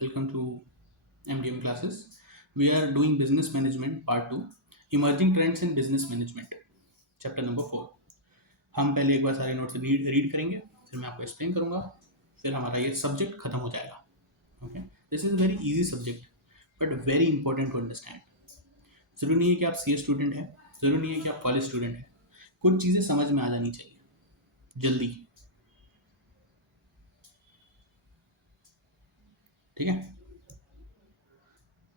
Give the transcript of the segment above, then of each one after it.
Welcome to MDM classes. We are doing business management part 2, emerging trends in business management, chapter number 4. हम पहले एक बार सारे notes read करेंगे, फिर मैं आपको एक्सप्लेन करूंगा, फिर हमारा ये सब्जेक्ट खत्म हो जाएगा. Okay, this is very easy subject but very important to understand. जरूरी नहीं है कि आप सी स्टूडेंट हैं, जरूरी नहीं है कि आप कॉलेज स्टूडेंट हैं. कुछ चीज़ें समझ में आ जानी चाहिए जल्दी. ठीक है.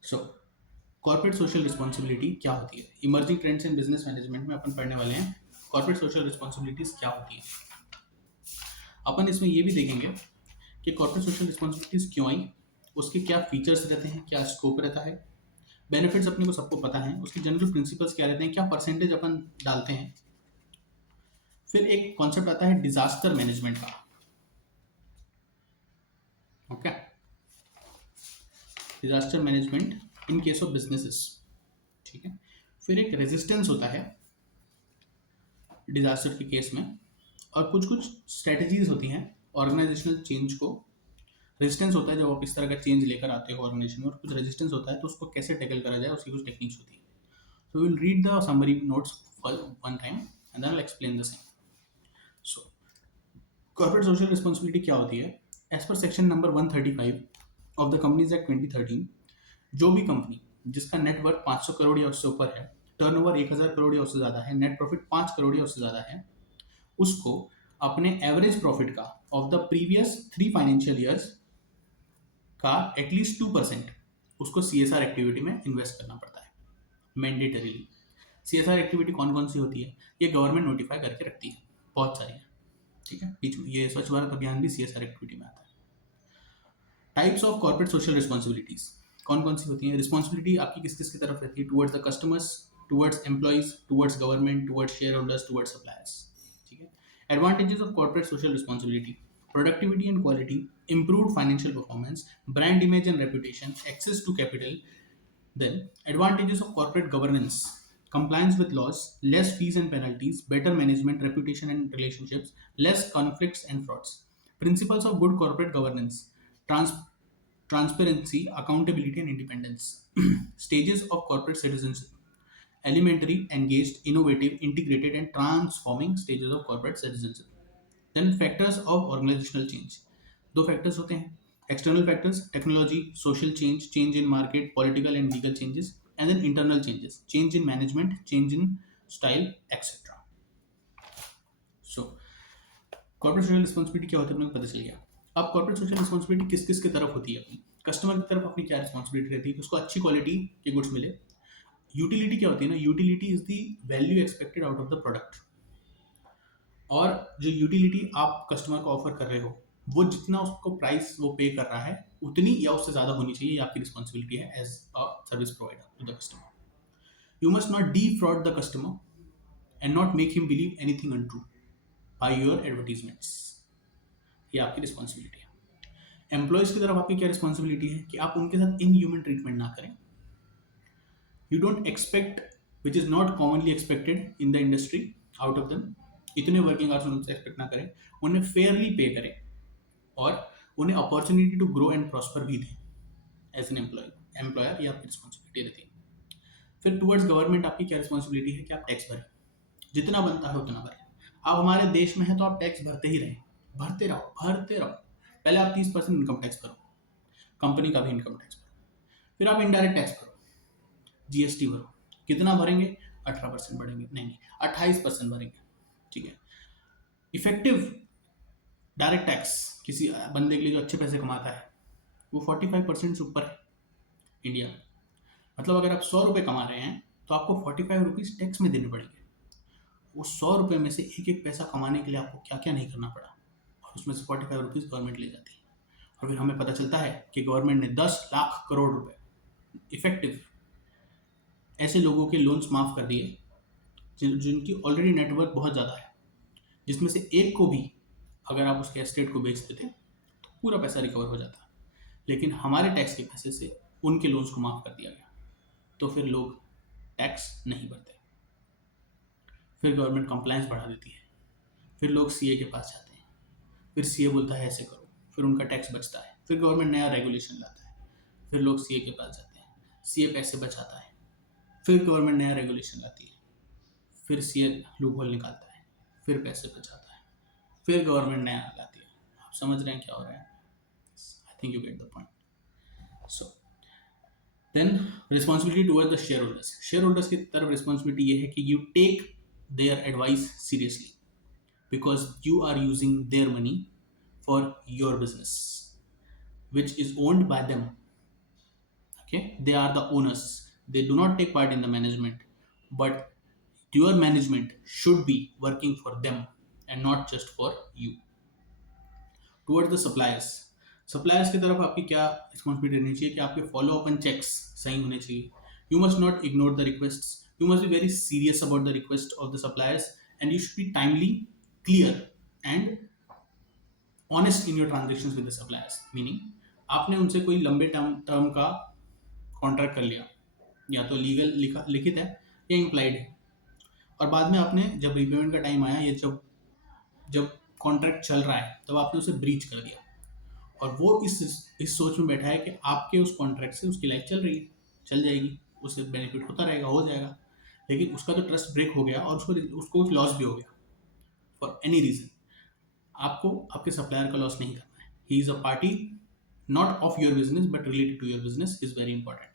सो कॉर्पोरेट सोशल रिस्पॉन्सिबिलिटी क्या होती है? Emerging trends in business management में अपन पढ़ने वाले हैं कॉर्पोरेट सोशल रिस्पॉन्सिबिलिटीज क्या होती है. अपन इसमें ये भी देखेंगे कि कॉर्पोरेट सोशल रिस्पॉन्सिबिलिटीज क्यों आई, उसके क्या फीचर्स रहते हैं, क्या स्कोप रहता है, बेनिफिट्स अपने को सबको पता है, उसके जनरल प्रिंसिपल्स क्या रहते हैं, क्या परसेंटेज अपन डालते हैं. फिर एक कॉन्सेप्ट आता है डिजास्टर मैनेजमेंट का. Okay, disaster management in case of businesses. ठीक है. फिर एक रेजिस्टेंस होता है डिजास्टर के केस में, और कुछ कुछ स्ट्रेटजीज होती हैं ऑर्गेनाइजेशनल चेंज को. रेजिस्टेंस होता है जब आप इस तरह का चेंज लेकर आते हो ऑर्गेनाइजेशन में, और कुछ रेजिस्टेंस होता है तो उसको कैसे टैकल करा जाए, उसकी कुछ टेक्निक्स होती है. So will read the summary notes for one time and then I will explain the same. So corporate social responsibility क्या होती है? As per section number 135 of the companies act 2013, जो भी कंपनी जिसका नेटवर्क 500 करोड़ या उससे ऊपर है, टर्नओवर 1000 करोड़ या उससे ज़्यादा है, नेट प्रॉफिट 5 करोड़ या उससे ज़्यादा है, उसको अपने एवरेज प्रॉफिट का of the previous 3 financial years का एटलीस्ट 2% उसको CSR एक्टिविटी में इन्वेस्ट करना पड़ता है मैंडेटरीली. CSR एक्टिविटी कौन कौन सी होती है? ये गवर्नमेंट नोटिफाई करके रखती है, बहुत सारी है. ठीक है, बीच में ये स्वच्छ भारत अभियान भी CSR एक्टिविटी में आता है. Types of corporate social responsibilities कौन कौन सी होती हैं? रिस्पॉन्सिबिलिटी आपकी किस किस की तरफ रहती है? Towards the customers, towards employees, towards government, towards share holders, towards suppliers. ठीक है. Advantages of corporate social responsibility: productivity and quality, improved financial performance, brand image and reputation, access to capital. Then advantages of corporate governance: compliance with laws, less fees and penalties, better management, reputation and relationships, less conflicts and frauds. Principles of good corporate governance: transparency, accountability and independence. Stages of corporate citizenship: elementary, engaged, innovative, integrated and transforming stages of corporate citizenship. Then factors of organizational change. 2 factors होते हैं, external factors, technology, social change, change in market, political and legal changes, and then internal changes, change in management, change in style etcetera. So corporate social responsibility क्या होती है अपने को पता चल गया. अब कॉर्पोरेट सोशल रिस्पॉन्सिबिलिटी किस किस की तरफ होती है? अपनी कस्टमर की तरफ अपनी क्या रिस्पॉन्सिबिलिटी रहती है कि उसको अच्छी क्वालिटी के गुड्स मिले. यूटिलिटी क्या होती है ना? Utility is the value expected out of the product. और जो यूटिलिटी आप कस्टमर को ऑफर कर रहे हो, वो जितना उसको प्राइस वो पे कर रहा है उतनी या उससे ज़्यादा होनी चाहिए. ये आपकी रिस्पॉन्सिबिलिटी है as a service provider to the customer. You must not defraud the customer and not make him believe anything untrue by your advertisements. ये आपकी रिस्पॉन्सिबिलिटी है. एम्प्लॉयज़ की तरफ आपकी क्या रिस्पॉन्सिबिलिटी है कि आप उनके साथ इनह्यूमन ट्रीटमेंट ना करें. You don't expect which is not commonly expected in the industry out of them. इतने वर्किंग आवर्स उनसे एक्सपेक्ट ना करें, उन्हें फेयरली पे करें और उन्हें opportunity to grow and prosper भी दें एज एन एम्प्लॉयर. ये आपकी रिस्पॉन्सिबिलिटी रहती है. फिर टुवर्ड्स गवर्नमेंट आपकी क्या रिस्पॉन्सिबिलिटी है कि आप टैक्स भरें, जितना बनता है उतना भरें. आप हमारे देश में हैं तो आप टैक्स भरते ही रहें, भरते रहो भरते रहो. पहले आप 30% इनकम टैक्स भरो, कंपनी का भी इनकम टैक्स भरो. फिर आप इनडायरेक्ट टैक्स भरो, GST भरो. कितना भरेंगे? 18% बढ़ेंगे, नहीं 28% भरेंगे. ठीक है. इफेक्टिव डायरेक्ट टैक्स किसी बंदे के लिए जो अच्छे पैसे कमाता है वो 45% से ऊपर है इंडिया में. मतलब अगर आप 100 रुपये कमा रहे हैं तो आपको 45 रुपीज़ टैक्स में देने पड़ेंगे. वो 100 रुपये में से एक एक पैसा कमाने के लिए आपको क्या क्या नहीं करना पड़ा, और उसमें से 45 रुपीज़ गवर्नमेंट ले जाती है. और फिर हमें पता चलता है कि गवर्नमेंट ने 10 लाख करोड़ रुपए इफेक्टिव ऐसे लोगों के लोन्स माफ़ कर दिए जिनकी ऑलरेडी नेटवर्क बहुत ज़्यादा है, जिसमें से एक को भी अगर आप उसके एस्टेट को बेच देते तो पूरा पैसा रिकवर हो जाता. लेकिन हमारे टैक्स के पैसे से उनके लोन्स को माफ़ कर दिया गया, तो फिर लोग टैक्स नहीं भरते. फिर गवर्नमेंट कंप्लायंस बढ़ा देती है, फिर लोग CA के पास जाते हैं, फिर CA बोलता है ऐसे करो, फिर उनका टैक्स बचता है, फिर गवर्नमेंट नया रेगुलेशन लाता है, फिर लोग सीए के पास जाते हैं, सीए पैसे बचाता है, फिर गवर्नमेंट नया रेगुलेशन लाती है, फिर सीए लूप होल निकालता है, फिर पैसे बचाता है, फिर गवर्नमेंट नया लाती है। आप समझ रहे हैं क्या हो रहा है? I think you get the point. So then responsibility toward the shareholders. Shareholders की तरफ रिस्पॉन्सिबिलिटी ये है कि you take their advice seriously because you are using their money for your business which is owned by them. Okay, they are the owners, they do not take part in the management, but your management should be working for them and not just for you. Towards the suppliers, suppliers की तरफ आपकी क्या responsibility रहनी चाहिए कि आपके follow up and checks सही होने चाहिए. You must not ignore the requests, you must be very serious about the request of the suppliers, and you should be timely, clear and honest in your transactions with the suppliers. Meaning आपने उनसे कोई लंबे term का contract कर लिया, या तो legal लिखित है या इम्प्लाइड है, और बाद में आपने जब रीपेमेंट का टाइम आया या जब जब कॉन्ट्रैक्ट चल रहा है तब आपने उसे ब्रीच कर दिया, और वो इस सोच में बैठा है कि आपके उस कॉन्ट्रैक्ट से उसकी लाइफ चल रही है, चल जाएगी, उससे बेनिफिट होता रहेगा, हो जाएगा, लेकिन उसका तो ट्रस्ट ब्रेक हो गया और उसको लॉस भी हो गया फॉर एनी रीज़न. आपको आपके सप्लायर का लॉस नहीं करना है. He is a party not of your business but related to your business, is very important.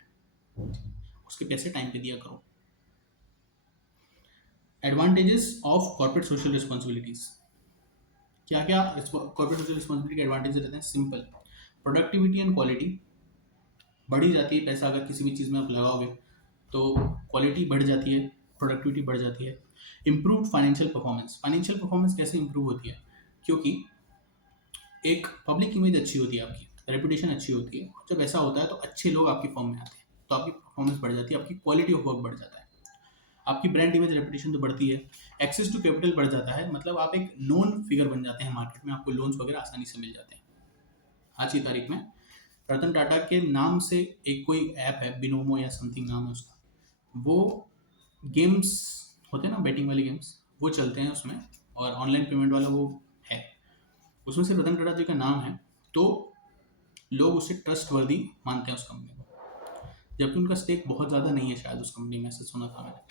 उसके पैसे टाइम पे दिया करो. Advantages of corporate social responsibilities. क्या क्या कॉर्पोरेट सोशल रिस्पॉन्सिबिलिटी के एडवांटेज रहते हैं? सिंपल, प्रोडक्टिविटी एंड क्वालिटी बढ़ी जाती है. पैसा अगर किसी भी चीज़ में आप लगाओगे तो क्वालिटी बढ़ जाती है, प्रोडक्टिविटी बढ़ जाती है. Improve financial performance. Financial performance कैसे इंप्रूव होती है? क्योंकि एक पब्लिक इमेज अच्छी होती है, आपकी रेपुटेशन अच्छी होती है. जब ऐसा होता है तो अच्छे लोग आपकी फॉर्म में आते हैं, तो आपकी परफॉर्मेंस बढ़ जाती है, आपकी क्वालिटी ऑफ वर्क बढ़ जाता है, आपकी ब्रांड इमेज रेपुटेशन तो बढ़ती है. एक्सेस टू कैपिटल बढ़ जाता है, मतलब आप एक नोन फिगर बन जाते हैं मार्केट में, आपको लोन्स वगैरह आसानी से मिल जाते हैं. आज की तारीख में रतन टाटा के नाम से एक कोई ऐप है, बिनोमो या समथिंग नाम है उसका, वो गेम्स होते हैं ना, बेटिंग वाले गेम्स, वो चलते हैं उसमें, और ऑनलाइन पेमेंट वाला वो है, उसमें से रतन टाटा जी का नाम है, तो लोग उसे ट्रस्ट वर्दी मानते हैं उस कंपनी को, जबकि उनका स्टेक बहुत ज़्यादा नहीं है शायद उस कंपनी में, ऐसे सुना था मैंने.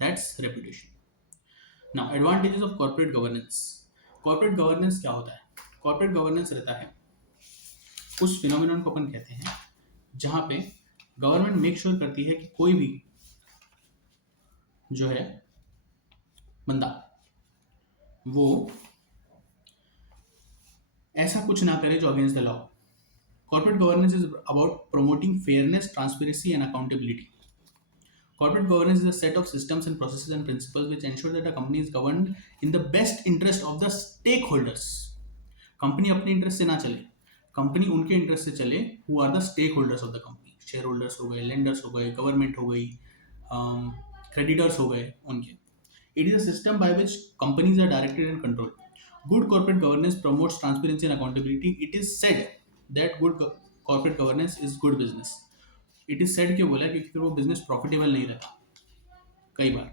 That's reputation. Now advantages of corporate governance. Corporate governance क्या होता है? कॉर्पोरेट गवर्नेंस रहता है उस फिनोमिनन को अपन कहते हैं जहाँ पे गवर्नमेंट मेक श्योर करती है कि कोई भी जो है बंदा वो ऐसा कुछ ना करे जो against the law. Corporate governance is about promoting fairness, transparency and accountability. Corporate governance is a set of systems and processes and principles which ensure that a company is governed in the best interest of the stakeholders. Company अपने interest से ना चले, company उनके interest से चले who are the stakeholders of the company. Shareholders हो गए, lenders हो गए, गवर्नमेंट हो गई, क्रेडिटर्स हो गए उनके. It is a system by which companies are directed and control. Good corporate governance promotes transparency and accountability. It is said that good corporate governance is good business. It is said क्यों बोला? क्योंकि फिर वो business profitable नहीं रहता कई बार.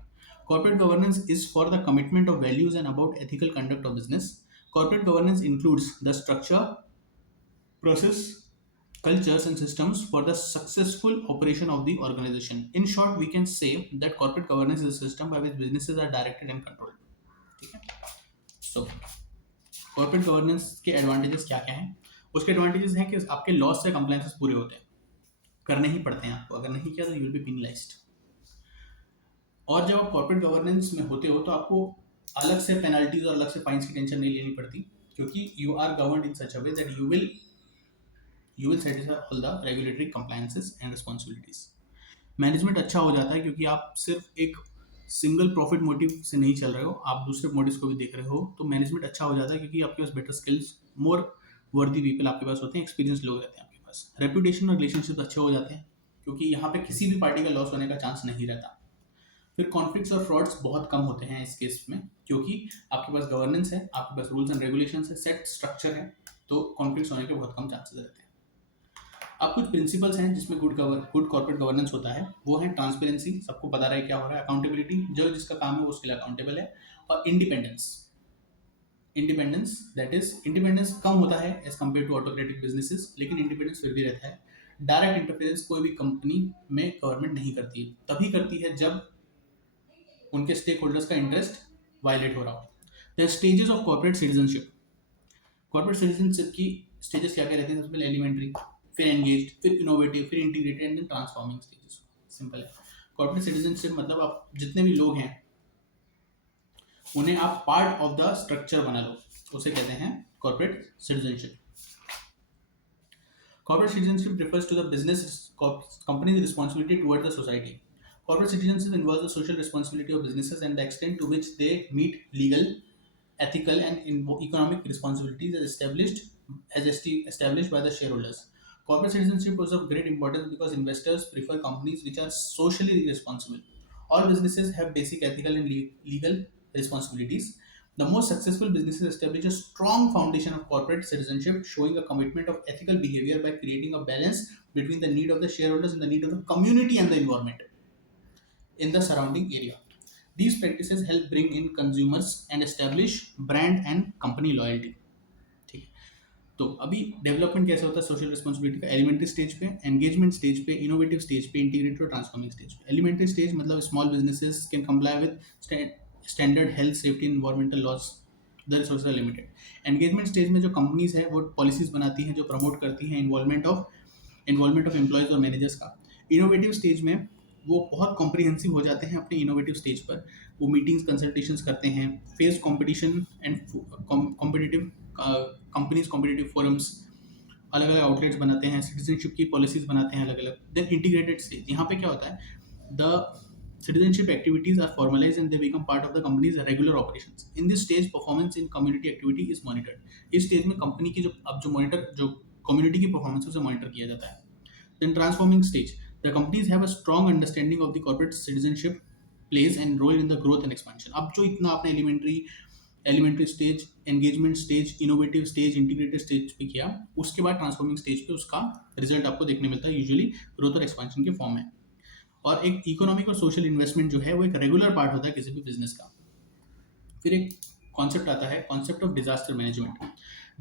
Corporate governance is for the commitment of values and about ethical conduct of business. Corporate governance includes the structure, process, cultures, and systems for the successful operation of the organization. In short, we can say that corporate governance is a system by which businesses are directed and controlled. ठीक है? So, corporate governance के advantages क्या क्या हैं? उसके advantages हैं कि आपके laws से compliances पूरे होते हैं, करने ही पड़ते हैं आपको, अगर नहीं किया तो you will be penalized. और जब आप corporate governance में होते हो तो आपको अलग से पेनल्टीज और अलग से फाइन्स की टेंशन नहीं लेनी पड़ती, क्योंकि you are governed in such a way that you will satisfy all the regulatory compliances and responsibilities. Management अच्छा हो जाता है क्योंकि आप सिर्फ एक सिंगल प्रॉफिट मोटिव से नहीं चल रहे हो, आप दूसरे मोटिव्स को भी देख रहे हो, तो मैनेजमेंट अच्छा हो जाता है क्योंकि आपके पास बेटर स्किल्स, मोर वर्दी पीपल आपके पास होते हैं, एक्सपीरियंस लोग रहते हैं आपके पास. रेपुटेशन और रिलेशनशिप अच्छे हो जाते हैं क्योंकि यहाँ पे किसी भी पार्टी का लॉस होने का चांस नहीं रहता. फिर कॉन्फ्लिक्ट्स और फ्रॉड्स बहुत कम होते हैं इस केस में, क्योंकि आपके पास गवर्नेंस है, आपके पास रूल्स एंड रेगुलेशंस है, सेट स्ट्रक्चर है, तो कॉन्फ्लिक्ट्स होने के बहुत कम चांसेस रहते हैं. अब कुछ प्रिंसिपल्स हैं जिसमें गुड कॉर्पोरेट गवर्नेंस होता है. वो है ट्रांसपेरेंसी, सबको पता रहे क्या हो रहा है. अकाउंटेबिलिटी, जो जिसका काम है वो उसके लिए अकाउंटेबल है. और इंडिपेंडेंस दैट इज इंडिपेंडेंस कम होता है as compare to autocratic businesses, लेकिन इंडिपेंडेंस फिर भी रहता है. डायरेक्ट इंटरफेरेंस कोई भी कंपनी में गवर्नमेंट नहीं करती है, तभी करती है जब उनके स्टेक होल्डर्स का इंटरेस्ट वायलेट हो रहा हो। The stages of corporate citizenship, corporate citizenship की स्टेजेस क्या क्या रहती है? सबसे पहले एलिमेंट्री, फिर एंगेज्ड, फिर इनोवेटिव, फिर integrated and transforming stages. Simple है। कॉर्पोरेट सिटीजनशिप मतलब आप जितने भी लोग हैं उन्हें आप पार्ट ऑफ द स्ट्रक्चर बना लो, उसे कहते हैं corporate citizenship. Corporate citizenship refers to the business company's responsibility toward the society. Corporate citizenship involves the social responsibility of businesses and the extent to which they meet legal, ethical, and economic responsibilities established by the shareholders. Corporate citizenship is of great importance because investors prefer companies which are socially responsible. All businesses have basic ethical and legal responsibilities. The most successful businesses establish a strong foundation of corporate citizenship, showing a commitment of ethical behavior by creating a balance between the need of the shareholders and the need of the community and the environment in the surrounding area. These practices help bring in consumers and establish brand and company loyalty. ठीक है। तो अभी development कैसे होता है social responsibility का? Elementary stage पे, engagement stage पे, इनोवेटिव स्टेज पे, इंटीग्रेटेड और ट्रांसफॉर्मिंग स्टेज पे। एलिमेंट्री स्टेज मतलब small businesses can comply with standard health safety environmental laws, the resources limited. Engagement stage में जो कंपनीज है वो पॉलिसीज बनाती हैं जो प्रमोट करती हैं इन्वॉल्वमेंट ऑफ एम्प्लॉयज और मैनेजर्स का। इनोवेटिव स्टेज में वो बहुत कॉम्प्रिहेंसिव हो जाते हैं अपने इनोवेटिव स्टेज पर। वो मीटिंग्स कंसल्टेशंस करते हैं, face competition and competitive companies competitive forums, अलग अलग आउटलेट्स बनाते हैं, सिटीजनशिप की पॉलिसीज बनाते हैं अलग अलग। देन इंटीग्रेटेड स्टेज, यहाँ पे क्या होता है? The citizenship activities are formalized and they become part of the company's regular operations. In this stage, performance in community activity is monitored. इस स्टेज में कंपनी की जो कम्युनिटी की परफॉर्मेंस है उसे मॉनिटर किया जाता है। Then transforming stage, the companies have a strong understanding of the corporate citizenship plays and role in the growth and expansion. अब जो इतना आपने elementary stage, engagement stage, innovative stage, integrated stage पे किया, उसके बाद ट्रांसफॉर्मिंग स्टेज पे उसका रिजल्ट आपको देखने मिलता है यूजुअली ग्रोथ और एक्सपेंशन के फॉर्म में। और एक इकोनॉमिक और सोशल इन्वेस्टमेंट जो है वो एक रेगुलर पार्ट होता है किसी भी बिजनेस का। फिर एक कॉन्सेप्ट आता है, concept of disaster management.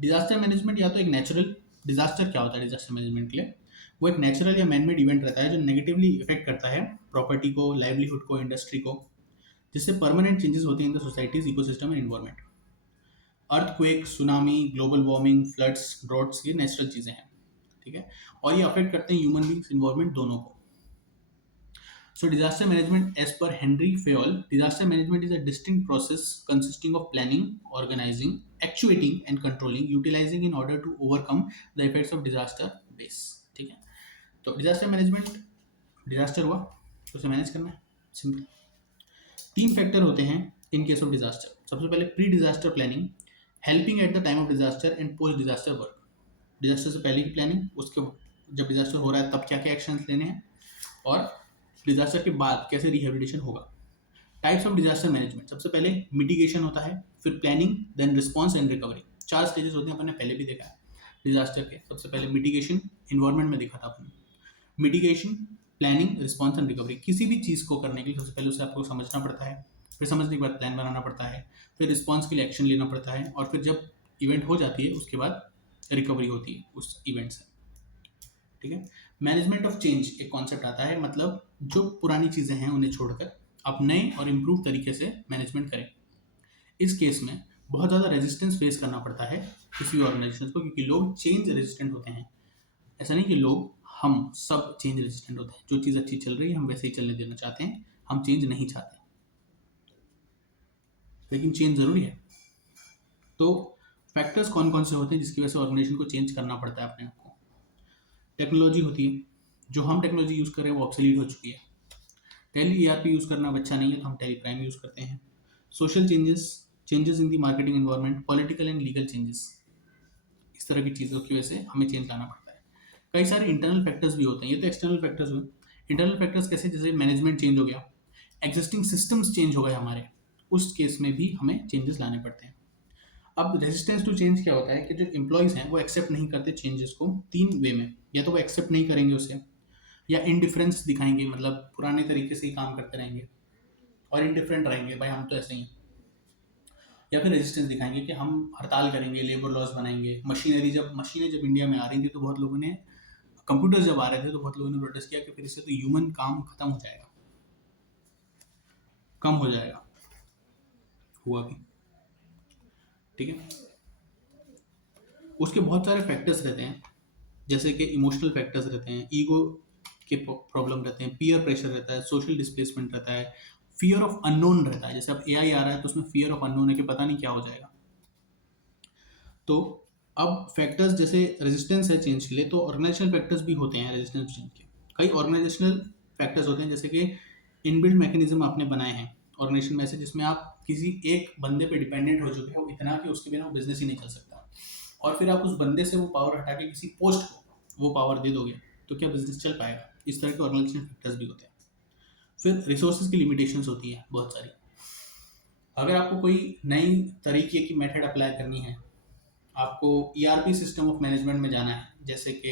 Disaster management या तो एक नेचुरल डिजास्टर, क्या होता है डिजास्टर मैनेजमेंट के लिए? वो एक नेचुरल या मैनमेड इवेंट रहता है जो नेगेटिवली इफेक्ट करता है प्रॉपर्टी को, लाइवलीहुड को, इंडस्ट्री को, जिससे परमानेंट चेंजेस होते हैं in the societies, ecosystem and environment. Earthquake, tsunami, global warming, floods, droughts, ये नेचुरल चीज़ें हैं, ठीक है, और ये अफेक्ट करते हैं ह्यूमन बींग्स, इन्वायरमेंट दोनों को। So disaster management, as per Henry Fayol, disaster management is a distinct process consisting of planning, organizing, actuating and controlling, utilizing in order to overcome the effects of disaster base। ठीक है, तो disaster management, disaster हुआ तो उसे manage करना है, simple. तीन factor होते हैं इन केस ऑफ डिजास्टर। सबसे पहले pre disaster planning, helping at the time of disaster and post disaster work. Disaster से पहले की प्लानिंग, उसके जब डिजास्टर हो रहा है तब क्या क्या एक्शंस लेने हैं, और डिजास्टर के बाद कैसे रिहेबिलिटेशन होगा। टाइप्स ऑफ डिजास्टर मैनेजमेंट, सबसे पहले मिटिगेशन होता है, फिर planning, then response and recovery. चार स्टेजेस होते हैं, अपन ने पहले भी देखा है डिजास्टर के। सबसे पहले मिटिगेशन, इन्वायरमेंट में देखा था अपन। Mitigation, planning, response and recovery. किसी भी चीज़ को करने के लिए सबसे पहले उसे आपको समझना पड़ता है, फिर समझने के बाद प्लान बनाना पड़ता है, फिर रिस्पॉन्स के लिए एक्शन लेना पड़ता है, और फिर जब इवेंट हो जाती है उसके बाद रिकवरी होती है उस इवेंट से, ठीक है। मैनेजमेंट ऑफ चेंज एक कॉन्सेप्ट आता है, मतलब जो पुरानी चीज़ें हैं उन्हें छोड़कर आप नए और इम्प्रूव तरीके से मैनेजमेंट करें। इस केस में बहुत ज़्यादा रेजिस्टेंस फेस करना पड़ता है किसी भी ऑर्गेनाइजेशन को, क्योंकि लोग चेंज रेजिस्टेंट होते हैं। ऐसा नहीं कि लोग, हम सब चेंज रेजिस्टेंट होते हैं। जो चीज़ अच्छी चल रही है हम वैसे ही चलने देना चाहते हैं, हम चेंज नहीं चाहते, लेकिन चेंज ज़रूरी है। तो फैक्टर्स कौन कौन से होते हैं जिसकी वजह से ऑर्गेनाइजेशन को चेंज करना पड़ता है अपने आप को? टेक्नोलॉजी होती है, जो हम टेक्नोलॉजी यूज़ कर रहे हैं वो ऑब्सोलीट हो चुकी है। टेली ईआरपी यूज़ करना अच्छा नहीं है तो हम टेली प्राइम यूज़ करते हैं। Social changes in the marketing environment, political and legal changes, इस तरह की चीज़ों की वजह से हमें चेंज लाना पड़ता है। कई सारे इंटरनल फैक्टर्स भी होते हैं, ये तो एक्सटर्नल फैक्टर्स हुए। इंटरनल फैक्टर्स कैसे? जैसे मैनेजमेंट चेंज हो गया, एग्जिस्टिंग सिस्टम्स चेंज हो गए हमारे, उस केस में भी हमें चेंजेस लाने पड़ते हैं। अब रेजिस्टेंस टू चेंज क्या होता है कि जो एम्प्लॉयज़ हैं वो एक्सेप्ट नहीं करते चेंजेस को तीन वे में। या तो वो एक्सेप्ट नहीं करेंगे उसे, या इनडिफरेंस दिखाएंगे, मतलब पुराने तरीके से ही काम करते रहेंगे और इनडिफरेंट रहेंगे, भाई हम तो ऐसे ही हैं। या फिर रेजिस्टेंस दिखाएंगे कि हम हड़ताल करेंगे, लेबर लॉस बनाएंगे। मशीनें जब इंडिया में आ रही थी तो बहुत लोगों ने कंप्यूटर जब आ रहे थे तो बहुत लोगों ने प्रोटेस्ट किया कि फिर इससे तो ह्यूमन काम खत्म हो जाएगा, कम हो जाएगा। हुआ भी, ठीक है। उसके बहुत सारे फैक्टर्स रहते हैं, जैसे कि इमोशनल फैक्टर्स रहते हैं, ईगो के प्रॉब्लम रहते हैं, पीयर प्रेशर रहता है, सोशल डिस्प्लेसमेंट रहता है, फियर ऑफ अननोन रहता है। जैसे अब एआई आ रहा है तो उसमें फियर ऑफ अननोन है कि पता नहीं क्या हो जाएगा। तो अब फैक्टर्स जैसे रेजिस्टेंस है चेंज के लिए, तो ऑर्गेनाइजेशनल फैक्टर्स भी होते हैं रेजिस्टेंस चेंज के। कई ऑर्गेनाइजेशनल फैक्टर्स होते हैं, जैसे कि इनबिल्ट मैकेनिज्म आपने बनाए हैं ऑर्गेनाइजेशन में से, जिसमें आप किसी एक बंदे पे डिपेंडेंट हो चुके हो इतना कि उसके बिना बिजनेस ही नहीं चल सकता, और फिर आप उस बंदे से वो पावर हटा के किसी पोस्ट को वो पावर दे दोगे तो क्या बिजनेस चल पाएगा। इस तरह के ऑर्गेनाइजेशन फैक्टर्स भी होते हैं। फिर रिसोर्सेज की लिमिटेशंस होती हैं बहुत सारी। अगर आपको कोई नई तरीके की मेथड अप्लाई करनी है, आपको ईआरपी सिस्टम ऑफ मैनेजमेंट में जाना है, जैसे कि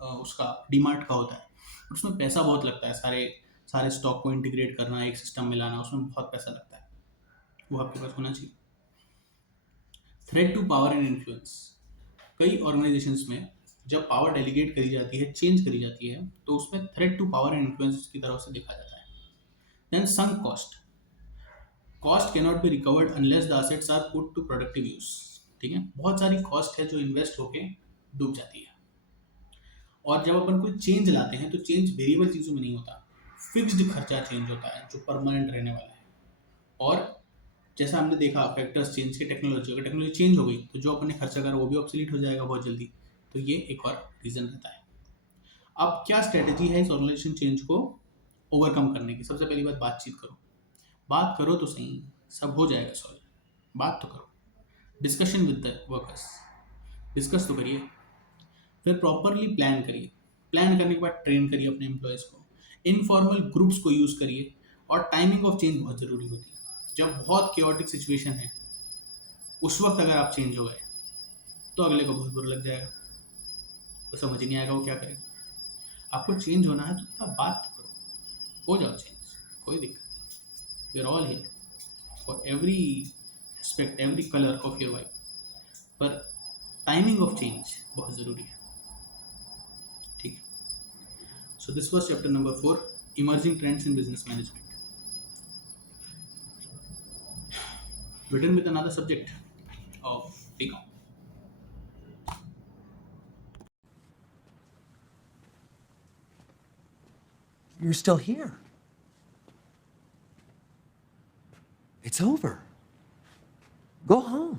उसका डीमार्ट का होता है, उसमें पैसा बहुत लगता है, सारे सारे स्टॉक को इंटीग्रेट करना, एक सिस्टम में लाना, उसमें बहुत पैसा लगता है। वो आपके पास होना चाहिए। Threat to power and influence. कई ऑर्गेनाइजेशंस में जब पावर डेलीगेट करी जाती है, चेंज करी जाती है, तो उसमें threat to power and influence की तरफ से देखा जाता है। Then sunk cost. Cost can not be recovered unless the assets are put to productive use. ठीक है, बहुत सारी कॉस्ट है जो इन्वेस्ट होके डूब जाती है। और जब अपन कोई चेंज लाते हैं तो चेंज वेरिएबल चीज़ों में नहीं होता, फिक्स्ड खर्चा चेंज होता है जो परमानेंट रहने वाला है। और जैसा हमने देखा फैक्टर्स चेंज के, टेक्नोलॉजी, अगर टेक्नोलॉजी चेंज हो गई तो जो अपन ने खर्चा करा वो भी ऑब्सोलीट हो जाएगा बहुत जल्दी। तो ये एक और रीज़न रहता है। अब क्या स्ट्रेटेजी है इस ऑर्गेनाइजेशन चेंज को ओवरकम करने की? सबसे पहली बात, बातचीत करो। बात करो तो सही, सब हो जाएगा सॉल्व। बात तो करो, discussion with the workers, discuss तो करिए। फिर प्रॉपरली प्लान करिए। प्लान करने के बाद ट्रेन करिए अपने एम्प्लॉयज़ को, इनफॉर्मल ग्रुप्स को यूज़ करिए। और टाइमिंग ऑफ चेंज बहुत ज़रूरी होती है। जब बहुत क्योटिक सिचुएशन है उस वक्त अगर आप चेंज हो गए तो अगले को बहुत बुरा लग जाएगा, वो समझ ही नहीं आएगा वो क्या करें। आपको चेंज होना है तो थोड़ा बात तो करो, हो जाओ चेंज, कोई दिक्कत नहीं। We are all here for every aspect, every colour of your wife. पर टाइमिंग ऑफ चेंज बहुत ज़रूरी है, ठीक है। So this was chapter number 4, emerging trends in business management, written with another subject of BCom. You're still here. It's over. Go home.